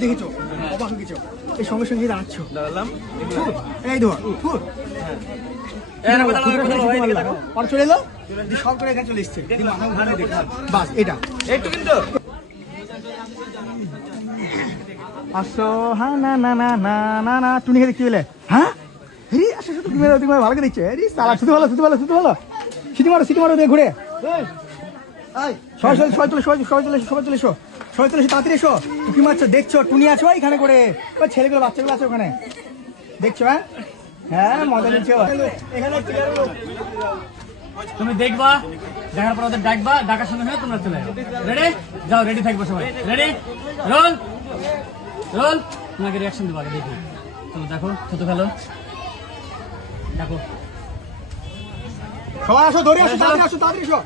দেখেছো অবাক হয়ে গেছো এই সঙ্গে সঙ্গে দাঁড়াচ্ছো এই ধর চলে এলো সব করে এখানে চলে এসছে বাস এটা একটু কিন্তু আসো হ্যাঁ না না না না না না টুনি খেতে কি বলে হ্যাঁ আসো তুমি ভালো করে দিচ্ছে সালা শুধু ভালো শুধু ভালো শুধু ভালো সিটি মারো দিয়ে ঘুরে সবাই চলে এসো তাড়াতাড়ি এসো কি মারছো দেখছো টুনি আছো এখানে করে ছেলেগুলো বাচ্চাগুলো আছে ওখানে দেখছো হ্যাঁ মজা নিচ্ছো এখানে তুমি দেখবা দেখার পর ওদের ডাকবা ডাকার সঙ্গে সঙ্গে তোমরা চলে রেডি যাও রেডি থাকবো সবাই রেডি রোল তোমাকে রিয়াকশন দেবো আগে দেখি তুমি দেখো ছোট খেলো দেখো সবাই আসো ধরে আসো তাড়াতাড়ি এসো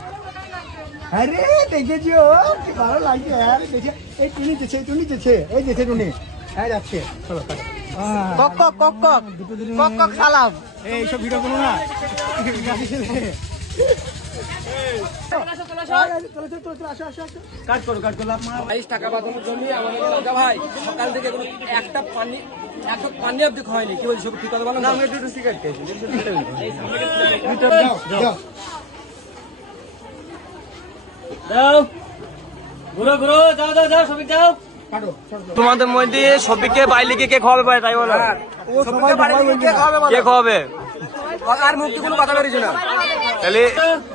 আরে দেখেছো কি ভালো লাগছে দেখে এই টুনি যেছে এই যেছে টুনি হ্যাঁ যাচ্ছে চলো কক সালাম এইসব ভিডিও করো না টাকা বাঁধানোর জন্য আমাদের ভাই সকাল থেকে একটা পানি অব্দি হয়নি কি বলছি ঠিক কথা বলো না আমি একটু সিগারেট খেয়েছি যাও সবাই যাও তোমাদের মধ্যে সবিকে বাইলিকে কে খাওয়াবে ভাই তাই বলো কে খাওয়াবে আর মুখ কোনো কথা বেরিয়েছে না তাহলে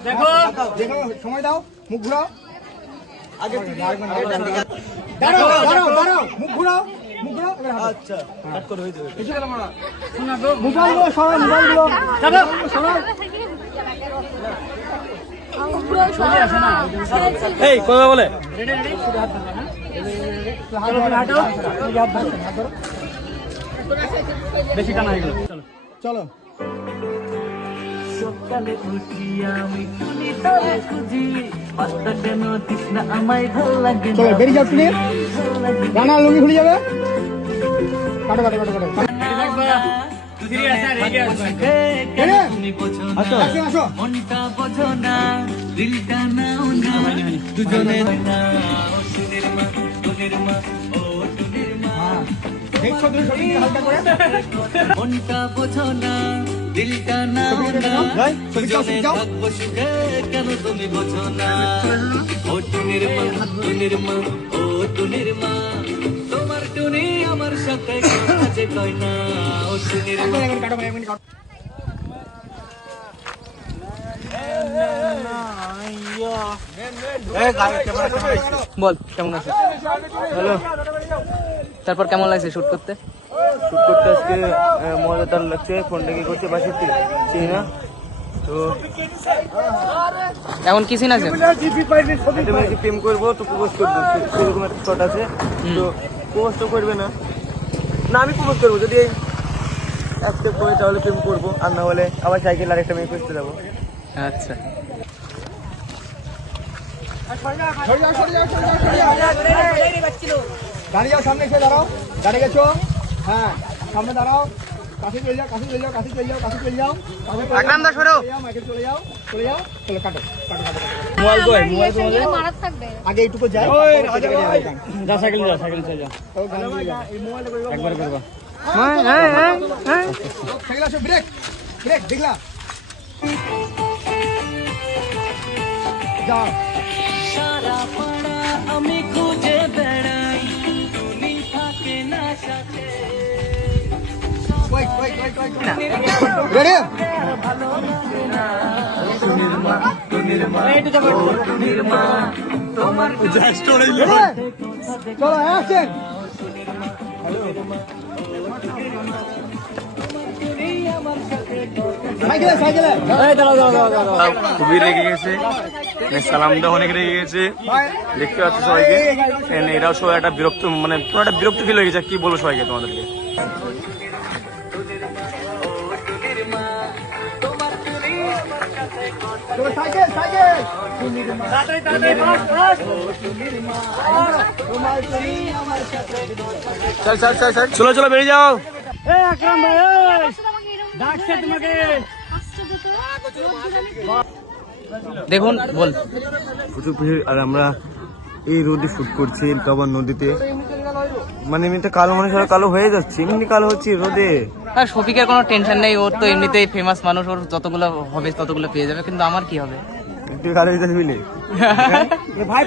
দেখো সময় দাও মুখ ঘুরাও আগে দাঁড়াও মুখ ঘুরাও আচ্ছা কাট করে হয়ে যাবে কিছু বলবো না মোবাইলগুলো সরাও মোবাইলগুলো এই কথা বলে বেশি কানা হয়ে গেল চলো সকালে উঠি আমি টুনি তারে খুঁজি পাঁচটা কেন দিস না আমায় ভালো লাগে চলো বেরিয়ে যাও তুমি গানা লুঙ্গি খুলে যাবে কাটো আসো মনটা বোঝো না দিলটা নাও না দুজনে টুনির মা ও টুনির মা দেখছো তুমি সঠিক হালকা করে মনটা বোঝো না দিলটা নাও না দুজনে থাকবো সুখে কেন তুমি বোঝো না ও টুনির মা ও টুনির মা তোমার টুনি আমার সাথে কাছে কয় না ও টুনির মা বল কেমন আছে হ্যালো তারপর কেমন লাগছে শুট করতে আজকে মজাদার লাগছে ফোনটা কি করছে বাসে চিনি না তো এখন কি সিন আছে প্রেম করবো তো প্রপোজ করবো সেরকম একটা শট আছে তো প্রপোজ তো করবে না আমি প্রপোজ করবো যদি অ্যাকসেপ্ট করে তাহলে প্রেম করবো আর না হলে আবার সাইকেল আরেকটা মেয়ে খুঁজতে যাবো আচ্ছা দাঁড়িয়ে যাও সামনে এসে দাঁড়াও দাঁড়িয়ে গেছো হ্যাঁ সামনে দাঁড়াও কাছে চলে যাও চলো কাটো আগে এইটুকু যাই একবার করবা ব্রেক দেখলা যাও সারা পাড়া আমি খুঁজে বেড়াই তুমি থাকে না সাথে রেডি তোমার চলো অ্যাকশন খুবই রেগে গেছে সালামটা অনেক রেগে গেছে দেখতে পাচ্ছ সবাইকে এরাও সবাই একটা বিরক্ত মানে পুরো একটা বিরক্ত ফিল হয়ে গেছে কি বলবো সবাইকে তোমাদেরকে তোর সাইকেল সাইকেল তাড়াতাড়ি তাড়াতাড়ি ফাস্ট ফাস্ট চল চল চল চল চলো চলো বেরিয়ে যাও। এই আকরাম ভাই এই ডাকছে তোমাকে দেখুন বল প্রচুর ভিড় আর আমরা এই রোদে শুট করছি তখন নদীতে, মানে এমনিতে কালো মানুষ কালো হয়ে যাচ্ছে, এমনি কালো হচ্ছে রোদে। আর শফিকের কোনো টেনশন নেই, ওর তো এমনিতেই ফেমাস মানুষ, ওর যতগুলো হবে ততগুলো পেয়ে যাবে, কিন্তু আমার কি হবে? একটু কালো হয়ে যাচ্ছে ভাই।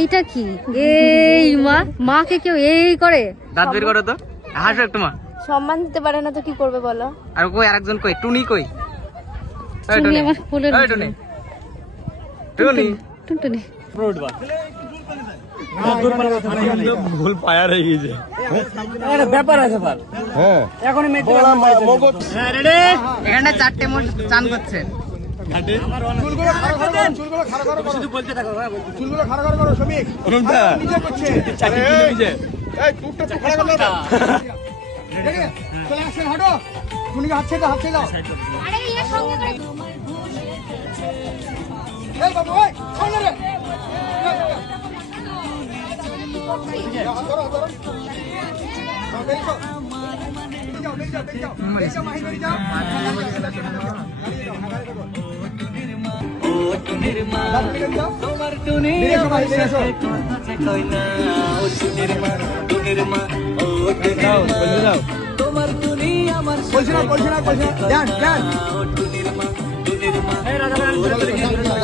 এইটা কি? এই মা, মাকে কেউ এই করে? দাঁত বের করো তো, হাসো একটু মা। সম্মান দিতে পারে না তো কি করবে বলো? আর কই আরেকজন কই? টুনি কই? এই তুমি টুনি, আমার ফুলের এই টুনি, টুনি। টুনটুনি। ভুল পায়া রয়ে গেছে। একটা ব্যাপার আছে ভাই হ্যাঁ এখন মেয়ে হ্যাঁ রেডি এখানে 4টে মোষ চান করছে। চুলগুলো খাড়া খাড়া করো, চুলগুলো খাড়া খাড়া করো, শুধু বলতে থাকো হ্যাঁ বলতে চুলগুলো খাড়া খাড়া করো শফিক। নিজে করছে এই টুকটা তো খাড়া করো না। ঠিক আছে চলে আসেন, হাঁটো। টুনিকে হাত ছেড়ে দাও, হাত ছেড়ে দাও। আরে এর সঙ্গে করে এই বাবু ওই সামনে রে। হাত ধরো, হাত ধরো। যাও, বেরিয়ে যাও। বেরিয়ে যাও, বেরিয়ে যাও, বেরিয়ে যাও। বেরিয়ে যাও, মাহি, বেরিয়ে যাও। দাঁড়িয়ে যাও, হাঁটাহাঁটি করো। ও টুনির মা, দাঁত বেরিয়ে যাও। তোমার টুনি বেরিয়ে এসো, মাহি, বেরিয়ে এসো। আছে কই না। ও টুনির মা, টুনির মা, ও টুনির মা, তোমার টুনি আমার বলছি না, বলছি না, বলছি না। ধ্যান, ধ্যান। ও টুনির মা, টুনির মা, এই রাজা ভাই